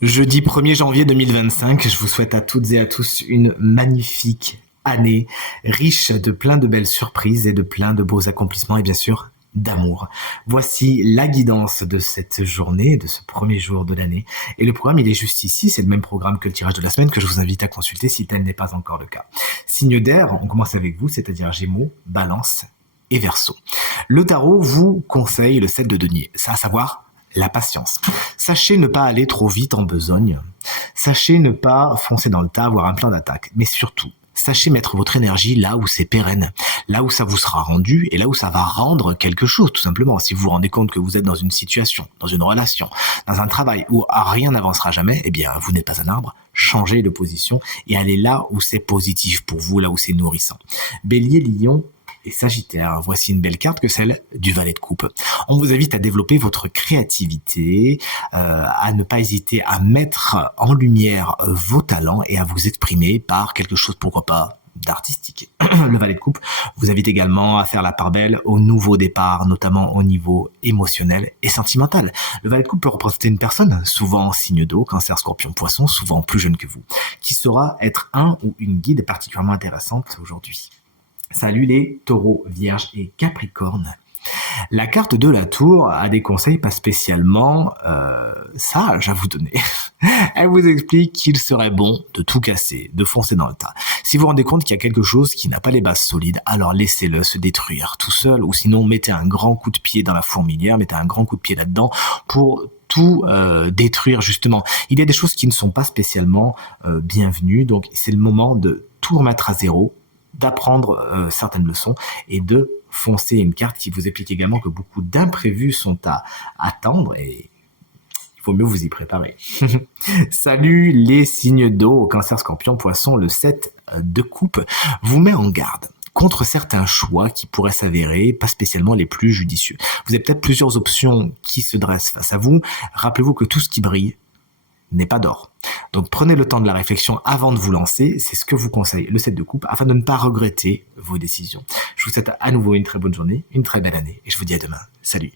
Jeudi 1er janvier 2025, je vous souhaite à toutes et à tous une magnifique année, riche de plein de belles surprises et de plein de beaux accomplissements et bien sûr d'amour. Voici la guidance de cette journée, de ce premier jour de l'année. Et le programme, il est juste ici. C'est le même programme que le tirage de la semaine que je vous invite à consulter si tel n'est pas encore le cas. Signe d'air, on commence avec vous, c'est-à-dire Gémeaux, Balance et Verseau. Le tarot vous conseille le 7 de denier, ça à savoir la patience. Sachez ne pas aller trop vite en besogne. Sachez ne pas foncer dans le tas, avoir un plan d'attaque. Mais surtout, sachez mettre votre énergie là où c'est pérenne, là où ça vous sera rendu et là où ça va rendre quelque chose, tout simplement. Si vous vous rendez compte que vous êtes dans une situation, dans une relation, dans un travail où rien n'avancera jamais, eh bien, vous n'êtes pas un arbre. Changez de position et allez là où c'est positif pour vous, là où c'est nourrissant. Bélier, Lion et Sagittaire, voici une belle carte que celle du Valet de coupe. On vous invite à développer votre créativité, à ne pas hésiter à mettre en lumière vos talents et à vous exprimer par quelque chose, pourquoi pas, d'artistique. Le Valet de coupe vous invite également à faire la part belle au nouveau départ, notamment au niveau émotionnel et sentimental. Le Valet de coupe peut représenter une personne, souvent signe d'eau, Cancer, Scorpion, Poisson, souvent plus jeune que vous, qui saura être un ou une guide particulièrement intéressante aujourd'hui. Salut les taureaux, vierges et capricornes. La carte de la tour a des conseils pas spécialement sages à vous donner. Elle vous explique qu'il serait bon de tout casser, de foncer dans le tas. Si vous vous rendez compte qu'il y a quelque chose qui n'a pas les bases solides, alors laissez-le se détruire tout seul, ou sinon mettez un grand coup de pied dans la fourmilière, mettez un grand coup de pied là-dedans pour tout détruire justement. Il y a des choses qui ne sont pas spécialement bienvenues, donc c'est le moment de tout remettre à zéro, d'apprendre certaines leçons et de foncer. Une carte qui vous explique également que beaucoup d'imprévus sont à attendre et il vaut mieux vous y préparer. Salut les signes d'eau, Cancer, Scorpion, Poisson, le 7 de coupe vous met en garde contre certains choix qui pourraient s'avérer pas spécialement les plus judicieux. Vous avez peut-être plusieurs options qui se dressent face à vous. Rappelez-vous que tout ce qui brille n'est pas d'or. Donc prenez le temps de la réflexion avant de vous lancer, c'est ce que vous conseille le 7 de coupe, afin de ne pas regretter vos décisions. Je vous souhaite à nouveau une très bonne journée, une très belle année, et je vous dis à demain. Salut.